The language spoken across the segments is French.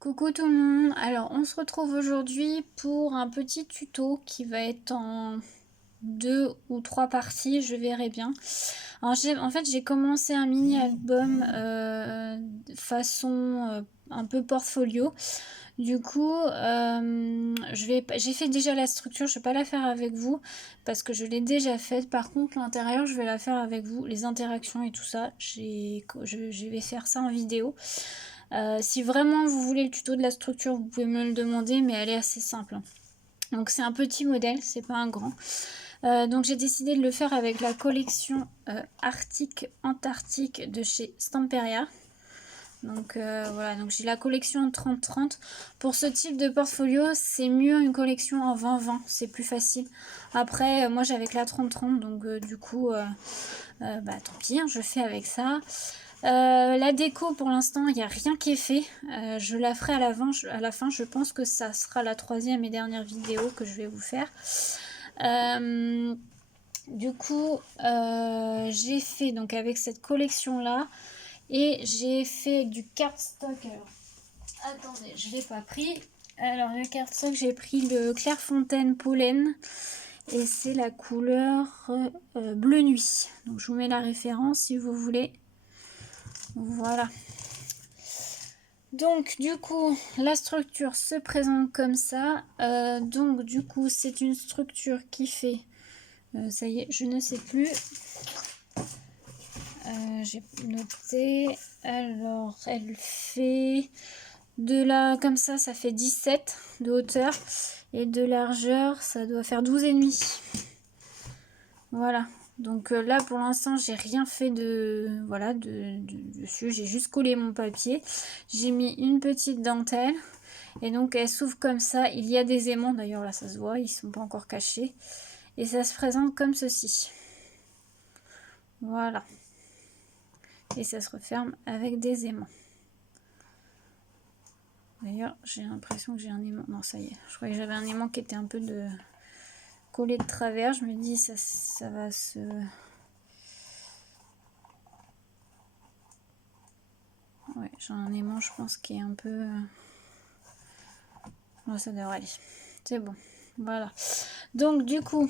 Coucou tout le monde, alors on se retrouve aujourd'hui pour un petit tuto qui va être en 2 ou 3 parties, je verrai bien. Alors en fait j'ai commencé un mini album façon un peu portfolio. Du coup j'ai fait déjà la structure, je vais pas la faire avec vous parce que je l'ai déjà faite. Par contre l'intérieur je vais la faire avec vous, les interactions et tout ça, je vais faire ça en vidéo. Si vraiment vous voulez le tuto de la structure, vous pouvez me le demander, mais elle est assez simple. Donc c'est un petit modèle, c'est pas un grand. Donc j'ai décidé de le faire avec la collection Arctique Antarctique de chez Stamperia. Donc voilà, donc j'ai la collection 30-30. Pour ce type de portfolio, c'est mieux une collection en 20-20, c'est plus facile. Après, moi j'avais que la 30-30, donc du coup, bah tant pis, hein, je fais avec ça. La déco, pour l'instant, il n'y a rien qui est fait. Je la ferai à la fin. Je pense que ça sera la 3e et dernière vidéo que je vais vous faire. Du coup, j'ai fait donc avec cette collection-là. Et j'ai fait du cardstock. Alors, attendez, je ne l'ai pas pris. Alors, le cardstock, j'ai pris le Clairefontaine Pollen. Et c'est la couleur bleu nuit. Donc, je vous mets la référence si vous voulez. Voilà. Donc du coup la structure se présente comme ça. Donc du coup c'est une structure qui fait, ça y est, je ne sais plus, j'ai noté. Alors elle fait de là comme ça fait 17 de hauteur et de largeur ça doit faire 12,5. Voilà. Donc là pour l'instant j'ai rien fait de voilà dessus, j'ai juste collé mon papier, j'ai mis une petite dentelle et donc elle s'ouvre comme ça. Il y a des aimants d'ailleurs, là ça se voit, ils sont pas encore cachés, et ça se présente comme ceci. Voilà, et ça se referme avec des aimants. D'ailleurs j'ai l'impression que j'ai un aimant, non ça y est, je croyais que j'avais un aimant qui était un peu de collé de travers. Je me dis ça va se... Ouais, j'ai un aimant, je pense, qui est un peu... Oh, ça devrait aller. C'est bon. Voilà. Donc, du coup,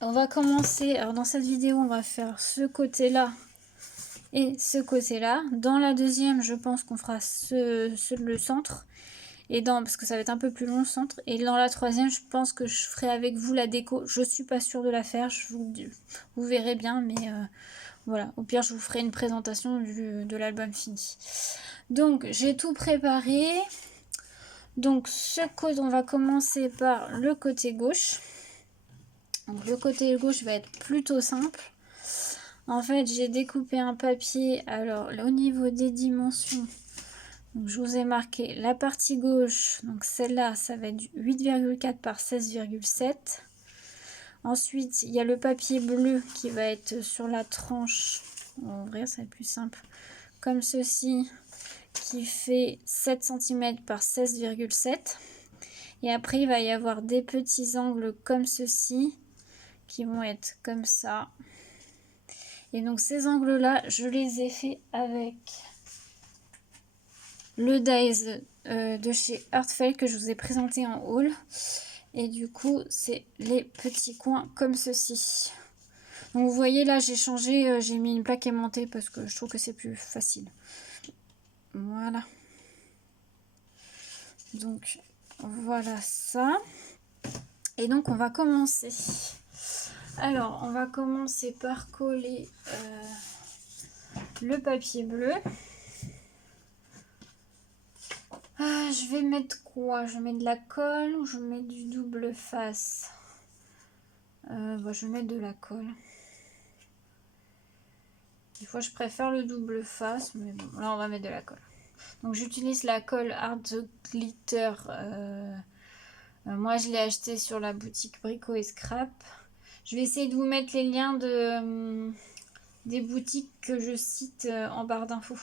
on va commencer. Alors, dans cette vidéo, on va faire ce côté-là et ce côté-là. Dans la deuxième, je pense qu'on fera le centre. Et parce que ça va être un peu plus long le centre. Et dans la troisième, je pense que je ferai avec vous la déco. Je suis pas sûre de la faire. Vous verrez bien. Mais voilà. Au pire, je vous ferai une présentation de l'album fini. Donc, j'ai tout préparé. Donc, on va commencer par le côté gauche. Donc, le côté gauche va être plutôt simple. En fait, j'ai découpé un papier. Alors, au niveau des dimensions, donc, je vous ai marqué la partie gauche. Donc, celle-là, ça va être 8,4 par 16,7. Ensuite, il y a le papier bleu qui va être sur la tranche. On va ouvrir, ça va être plus simple. Comme ceci, qui fait 7 cm par 16,7. Et après, il va y avoir des petits angles comme ceci, qui vont être comme ça. Et donc ces angles-là, je les ai fait avec le dies de chez Heartfelt que je vous ai présenté en haul. Et du coup, c'est les petits coins comme ceci. Donc vous voyez là, j'ai changé, j'ai mis une plaque aimantée parce que je trouve que c'est plus facile. Voilà. Donc voilà ça. Et donc on va commencer. Alors on va commencer par coller le papier bleu. Je vais mettre quoi? Je mets de la colle ou je mets du double face? Je vais mettre de la colle. Des fois je préfère le double face, mais bon, là on va mettre de la colle. Donc j'utilise la colle Art Glitter. Moi je l'ai acheté sur la boutique Brico et Scrap. Je vais essayer de vous mettre les liens des boutiques que je cite en barre d'infos.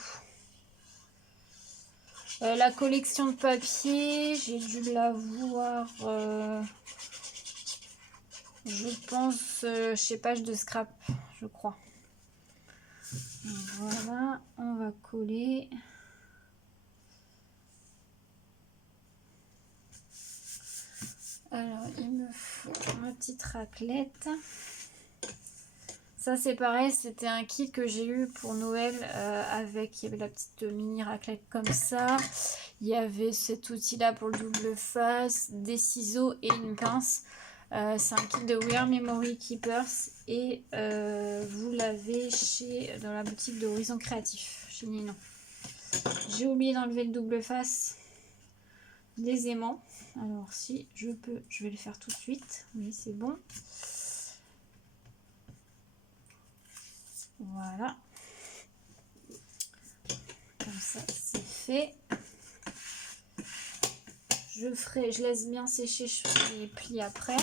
La collection de papier, j'ai dû la voir, je pense, chez Page de Scrap, je crois. Voilà, on va coller. Alors, il me faut ma petite raclette. Ça, c'est pareil, c'était un kit que j'ai eu pour Noël avec, il y avait la petite mini raclette comme ça. Il y avait cet outil-là pour le double face, des ciseaux et une pince. C'est un kit de We Are Memory Keepers et vous l'avez dans la boutique de Horizon Créatif, chez Ninon. J'ai oublié d'enlever le double face des aimants. Alors si je peux, je vais le faire tout de suite. Oui, c'est bon. Voilà. Comme ça, c'est fait. Je laisse bien sécher, je fais les plis après.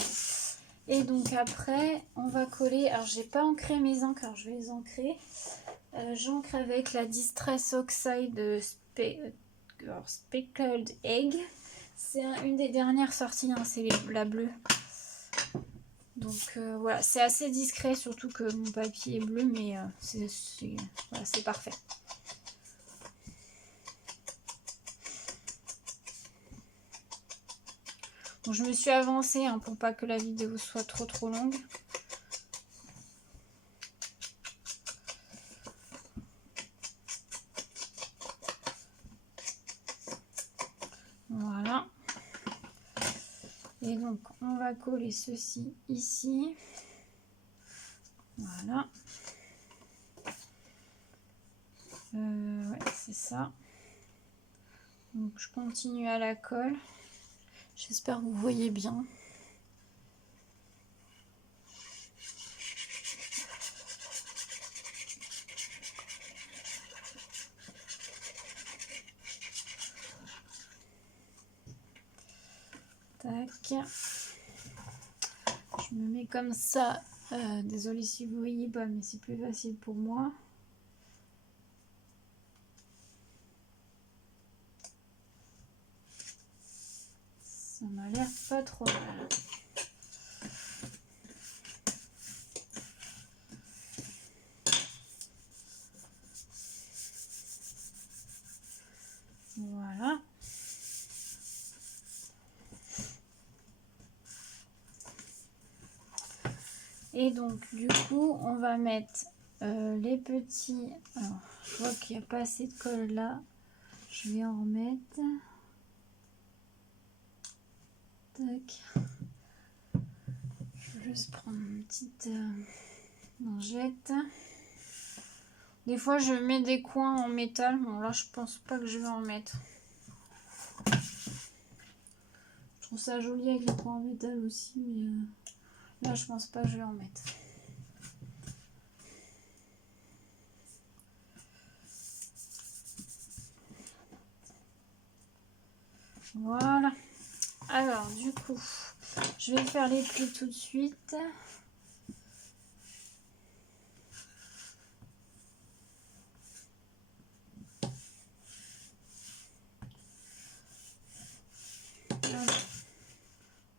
Et donc après, on va coller. Alors, j'ai pas ancré mes encres, alors je vais les ancrer. J'ancre avec la Distress Oxide Speckled Egg. C'est une des dernières sorties, hein, c'est la bleue. Donc voilà, c'est assez discret, surtout que mon papier est bleu, mais voilà, c'est parfait. Donc, je me suis avancée hein, pour pas que la vidéo soit trop longue. Voilà. Et donc, on va coller ceci ici. Voilà. Ouais, c'est ça. Donc, je continue à la colle. J'espère que vous voyez bien. Tac. Je me mets comme ça. Désolée si vous voyez pas, mais c'est plus facile pour moi. Ça m'a l'air pas trop mal. Voilà. Et donc du coup on va mettre les petits. Alors je vois qu'il n'y a pas assez de colle là. Je vais en remettre. Tac. Je vais juste prendre une petite lingette. Des fois je mets des coins en métal. Bon là je pense pas que je vais en mettre. Je trouve ça joli avec les coins en métal aussi, mais là je pense pas que je vais en mettre. Voilà. Alors du coup, je vais faire les plis tout de suite.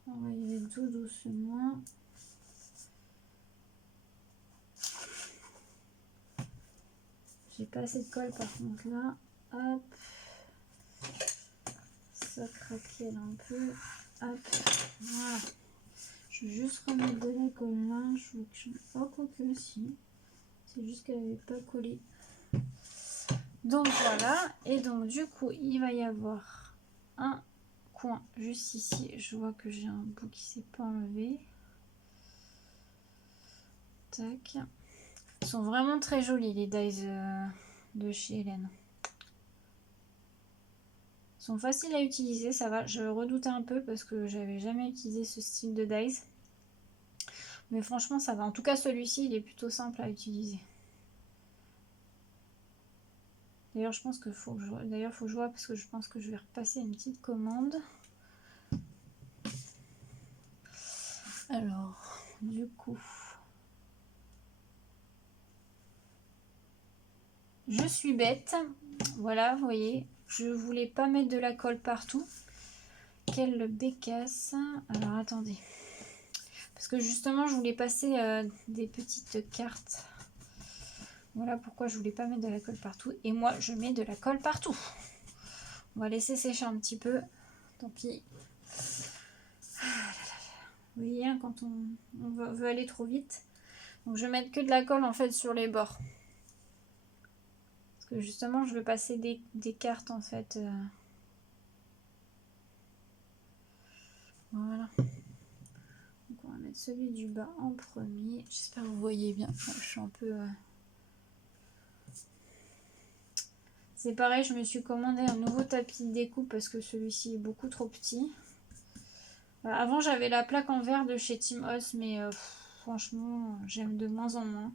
On va y aller tout doucement. J'ai pas assez de colle par contre là. Hop. Ça craquelle un peu. Hop. Voilà. Je vais juste remettre de la colle là. Je veux que oh, quoique si. C'est juste qu'elle n'avait pas collé. Donc voilà. Et donc du coup, il va y avoir un coin juste ici. Je vois que j'ai un bout qui s'est pas enlevé. Tac. Ils sont vraiment très jolis les dies de chez Hélène. Ils sont faciles à utiliser, ça va. Je redoutais un peu parce que j'avais jamais utilisé ce style de dies. Mais franchement, ça va. En tout cas, celui-ci, il est plutôt simple à utiliser. D'ailleurs, je pense que faut que je vois parce que je pense que je vais repasser une petite commande. Alors, du coup, je suis bête. Voilà, vous voyez, je voulais pas mettre de la colle partout. Quelle bécasse. Alors, attendez. Parce que justement, je voulais passer des petites cartes. Voilà pourquoi je voulais pas mettre de la colle partout. Et moi, je mets de la colle partout. On va laisser sécher un petit peu. Tant pis. Ah là là. Vous voyez, hein, quand on veut aller trop vite. Donc je vais mettre que de la colle en fait sur les bords. Parce que justement je veux passer des cartes en fait. Voilà. Donc on va mettre celui du bas en premier. J'espère que vous voyez bien. Bon, je suis un peu... C'est pareil, je me suis commandé un nouveau tapis de découpe parce que celui-ci est beaucoup trop petit. Avant j'avais la plaque en verre de chez Tim Hoss, mais franchement j'aime de moins en moins.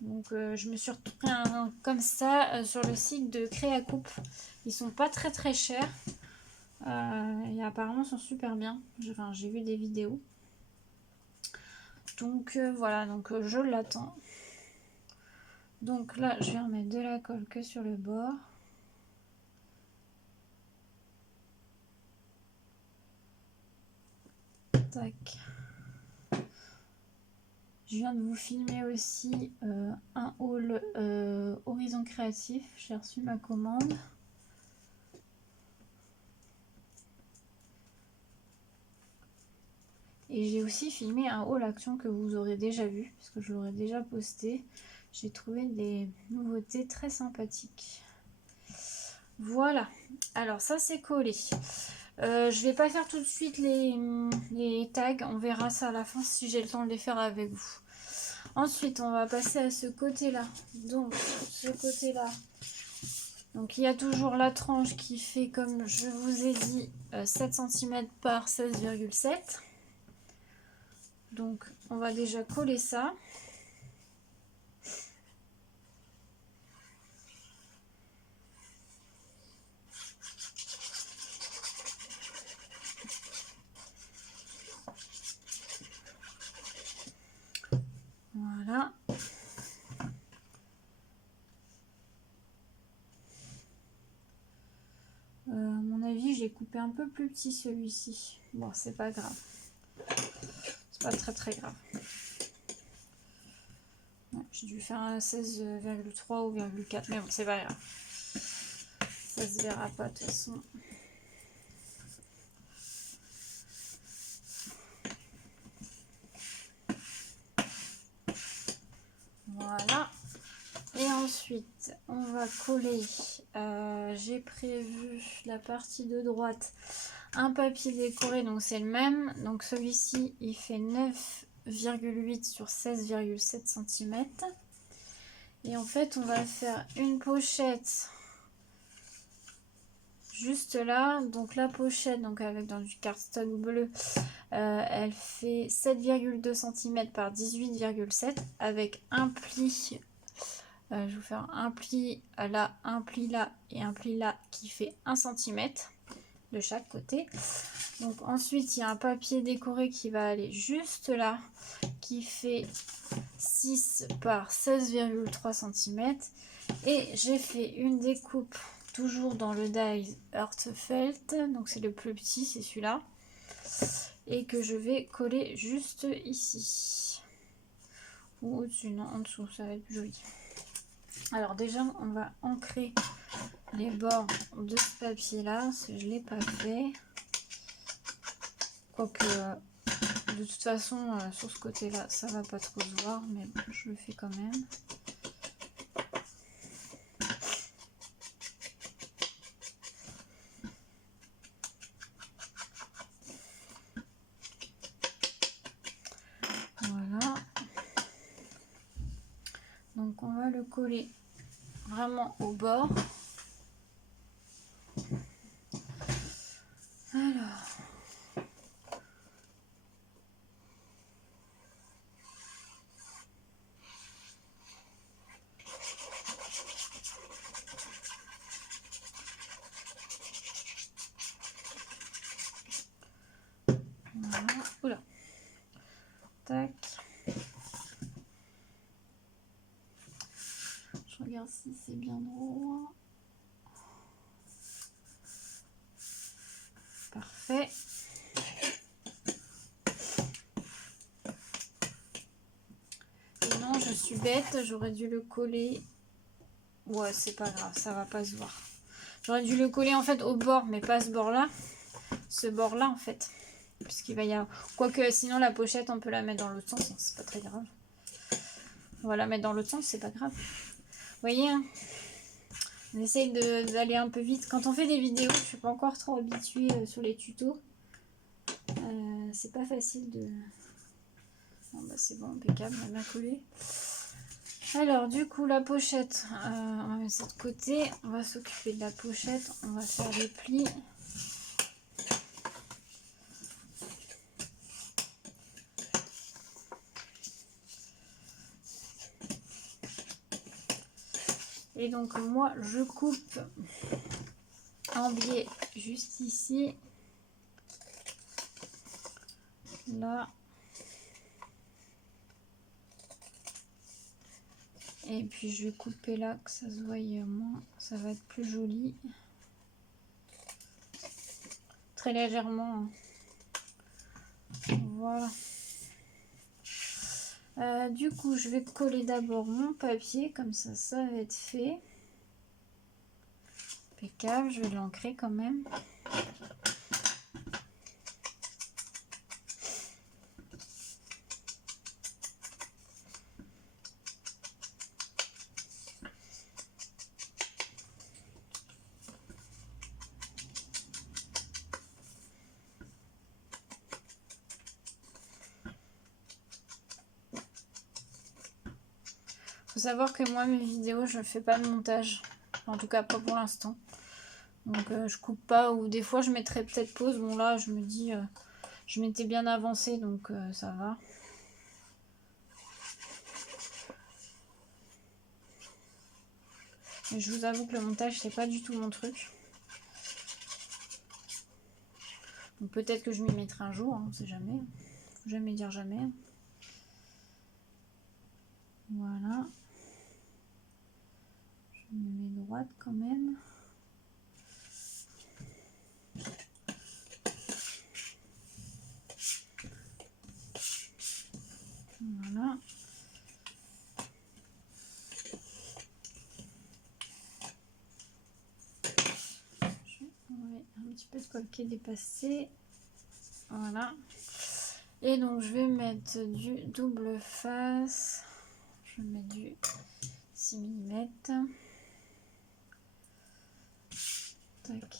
Donc je me suis repris un comme ça sur le site de Créacoupe. Ils sont pas très très chers. Et apparemment ils sont super bien. J'ai vu des vidéos. Donc voilà, donc je l'attends. Donc là je vais remettre de la colle que sur le bord. Tac. Je viens de vous filmer aussi un haul Horizon Créatif. J'ai reçu ma commande. Et j'ai aussi filmé un haul action que vous aurez déjà vu, parce que je l'aurais déjà posté. J'ai trouvé des nouveautés très sympathiques. Voilà, alors ça c'est collé. Je vais pas faire tout de suite les tags, on verra ça à la fin si j'ai le temps de les faire avec vous. Ensuite on va passer à ce côté là. Donc ce côté là, donc il y a toujours la tranche qui fait, comme je vous ai dit, 7 cm par 16,7. Donc on va déjà coller ça. Voilà. À mon avis, j'ai coupé un peu plus petit celui-ci. Bon, c'est pas grave. C'est pas très très grave. Ouais, j'ai dû faire un 16,3 ou 0,4, mais bon, c'est pas grave. Ça se verra pas de toute façon. Voilà. Et ensuite, on va coller. J'ai prévu la partie de droite. Un papier décoré, donc c'est le même. Donc celui-ci, il fait 9,8 sur 16,7 cm. Et en fait, on va faire une pochette juste là. Donc la pochette, donc avec dans du cardstock bleu, elle fait 7,2 cm par 18,7 avec un pli. Je vais vous faire un pli là, un pli là et un pli là qui fait 1 cm de chaque côté. Donc ensuite il y a un papier décoré qui va aller juste là, qui fait 6 par 16,3 cm. Et j'ai fait une découpe toujours dans le die Heartfelt, donc c'est le plus petit, c'est celui-là, et que je vais coller juste ici, ou au-dessus, non, en dessous, ça va être plus joli. Alors déjà on va ancrer les bords de ce papier là, si je ne l'ai pas fait, quoique de toute façon sur ce côté là ça va pas trop se voir, mais bon, je le fais quand même. Voilà, donc on va le coller vraiment au bord. Alors, voilà, oula, tac. Je regarde si c'est bien droit. Parfait. Et non, je suis bête, j'aurais dû le coller. Ouais, c'est pas grave, ça va pas se voir. J'aurais dû le coller en fait au bord, mais pas ce bord-là. Ce bord-là en fait. puisqu'il va y avoir... Quoique sinon la pochette on peut la mettre dans l'autre sens, hein, c'est pas très grave. On va la mettre dans l'autre sens, c'est pas grave. Vous voyez, hein, on essaye d'aller un peu vite. Quand on fait des vidéos, je suis pas encore trop habituée sur les tutos. C'est pas facile de... Bon, bah, c'est bon, impeccable, on a collé. Alors du coup la pochette, on va mettre ça de côté. On va s'occuper de la pochette, on va faire les plis. Et donc moi je coupe en biais juste ici, là, et puis je vais couper là que ça se voie moins, ça va être plus joli, très légèrement, hein. Voilà. Du coup je vais coller d'abord mon papier, comme ça ça va être fait. Impeccable, je vais l'ancrer quand même. Faut savoir que moi mes vidéos je ne fais pas de montage, en tout cas pas pour l'instant. Donc je coupe pas, ou des fois je mettrai peut-être pause. Bon là je me dis je m'étais bien avancé, donc ça va. Mais je vous avoue que le montage c'est pas du tout mon truc. Donc peut-être que je m'y mettrai un jour, hein, on sait jamais. Faut jamais dire jamais. Voilà. Je me mets droite quand même. Voilà. Un petit peu de colle qui est dépassé. Voilà. Et donc je vais mettre du double face. Je vais mettre du 6 mm. Tac.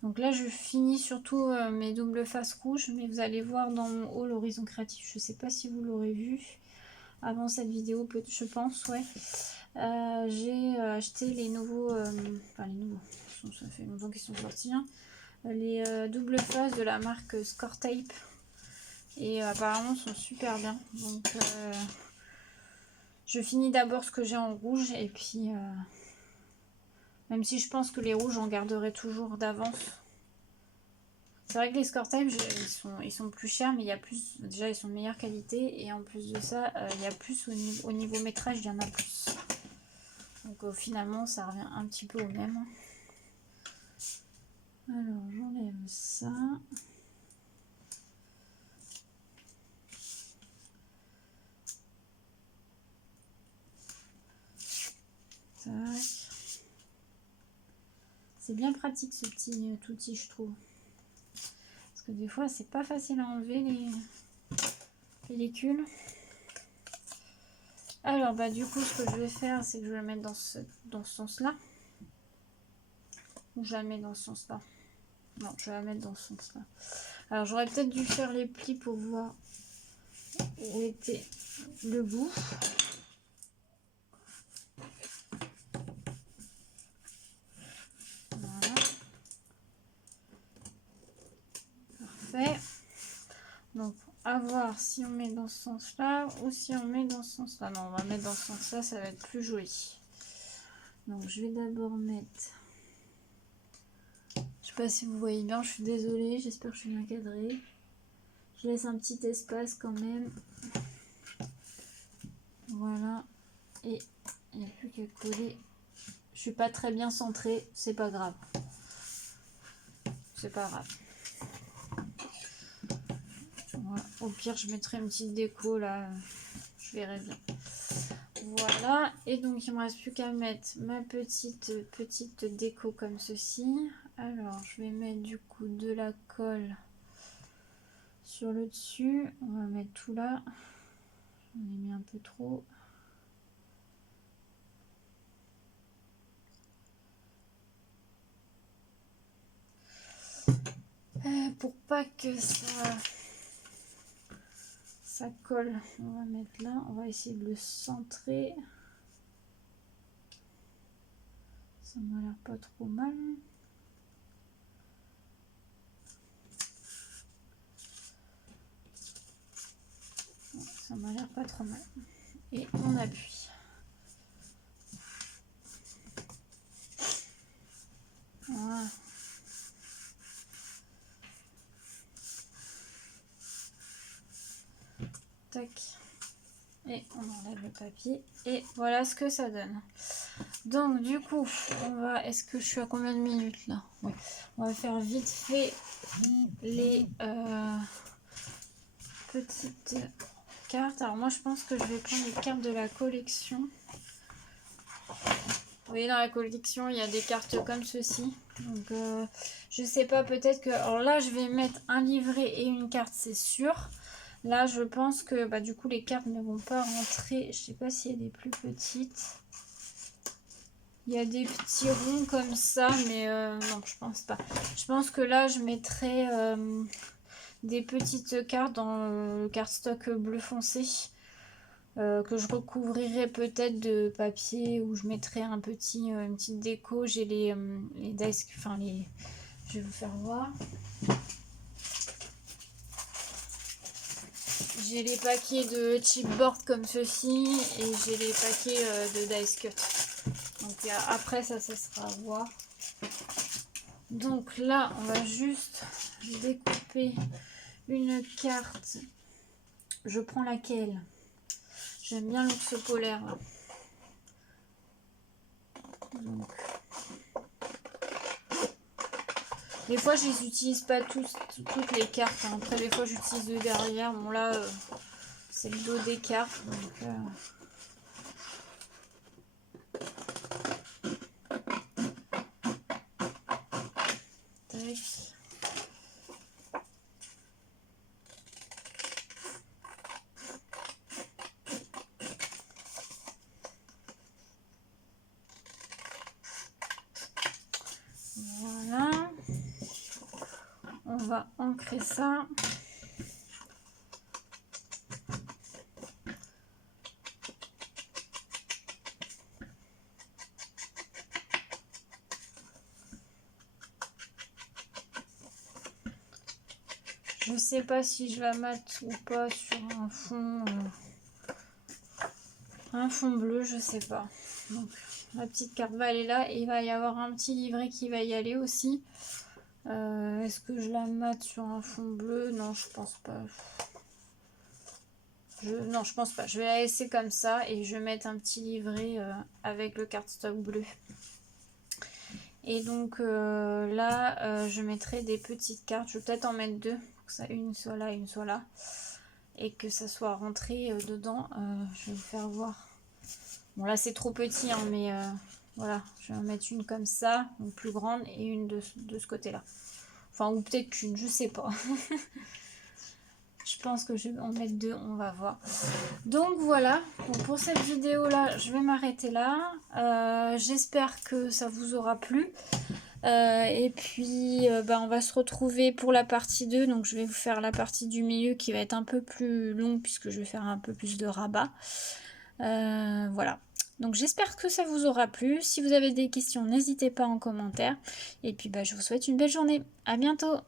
Donc là je finis surtout mes doubles faces rouges, mais vous allez voir dans mon haul Horizon Créatif, je sais pas si vous l'aurez vu avant cette vidéo, je pense, ouais. J'ai acheté les nouveaux, enfin les nouveaux, ça fait longtemps qu'ils sont sortis, hein, les doubles faces de la marque Score Tape, et apparemment sont super bien. Donc je finis d'abord ce que j'ai en rouge, et puis même si je pense que les rouges j'en garderai toujours d'avance. C'est vrai que les Score Tape ils sont plus chers, mais il y a plus, déjà ils sont de meilleure qualité, et en plus de ça il y a plus au niveau métrage, il y en a plus. Donc finalement ça revient un petit peu au même. Alors j'enlève ça. Tac. C'est bien pratique ce petit outil, je trouve. Parce que des fois c'est pas facile à enlever les pellicules. Alors bah du coup ce que je vais faire, c'est que je vais la mettre dans ce sens là. Ou je la mets dans ce sens là. Non, je vais la mettre dans ce sens là. Alors j'aurais peut-être dû faire les plis pour voir où était le bout. Voilà. Parfait. Donc à voir si on met dans ce sens là ou si on met dans ce sens là. Non, on va mettre dans ce sens là, ça va être plus joli. Donc je vais d'abord mettre... Je sais pas si vous voyez bien, je suis désolée, j'espère que je suis bien cadrée. Je laisse un petit espace quand même. Voilà. Et il n'y a plus qu'à coller. Je suis pas très bien centrée, c'est pas grave. C'est pas grave. Au pire, je mettrai une petite déco là. Je verrai bien. Voilà. Et donc, il me reste plus qu'à mettre ma petite déco comme ceci. Alors, je vais mettre du coup de la colle sur le dessus. On va mettre tout là. J'en ai mis un peu trop. Pour pas que ça colle, on va mettre là. On va essayer de le centrer. Ça m'a l'air pas trop mal. Ça m'a l'air pas trop mal. Et on appuie. Voilà. Tac. Et on enlève le papier. Et voilà ce que ça donne. Donc du coup, on va... Est-ce que je suis à combien de minutes là? Oui. On va faire vite fait les petites cartes. Alors moi je pense que je vais prendre les cartes de la collection. Vous voyez, dans la collection, il y a des cartes comme ceci. Donc, je sais pas, peut-être que... Alors là, je vais mettre un livret et une carte, c'est sûr. Là, je pense que, bah, du coup, les cartes ne vont pas rentrer. Je sais pas s'il y a des plus petites. Il y a des petits ronds comme ça, mais non, je pense pas. Je pense que là, je mettrai des petites cartes dans le cardstock bleu foncé. Que je recouvrirai peut-être de papier, ou je mettrai une petite déco. J'ai les dice, enfin je vais vous faire voir. J'ai les paquets de chipboard comme ceci, et j'ai les paquets de dice cut. Donc après ça sera à voir. Donc là on va juste découper une carte. Je prends laquelle? J'aime bien l'ours polaire là. Donc, des fois je les utilise pas toutes les cartes, hein. Après des fois j'utilise le derrière. Bon là c'est le dos des cartes, donc tac. Voilà, on va ancrer ça. Je sais pas si je la mate ou pas sur un fond bleu, je sais pas. Donc la petite carte va aller là, et il va y avoir un petit livret qui va y aller aussi. Est-ce que je la mate sur un fond bleu? Non, je pense pas. Non, je pense pas. Je vais la laisser comme ça, et je vais mettre un petit livret avec le cardstock bleu. Et donc là, je mettrai des petites cartes. Je vais peut-être en mettre deux, pour que ça, une soit là, une soit là, et que ça soit rentré dedans. Je vais vous faire voir. Bon là c'est trop petit, hein, mais voilà, je vais en mettre une comme ça, une plus grande, et une de ce côté-là. Enfin, ou peut-être qu'une, je sais pas. Je pense que je vais en mettre deux, on va voir. Donc voilà, bon, pour cette vidéo là, je vais m'arrêter là. J'espère que ça vous aura plu. Et puis on va se retrouver pour la partie 2. Donc je vais vous faire la partie du milieu qui va être un peu plus longue, puisque je vais faire un peu plus de rabat. Voilà. Donc j'espère que ça vous aura plu. Si vous avez des questions, n'hésitez pas en commentaire. Et puis je vous souhaite une belle journée. À bientôt.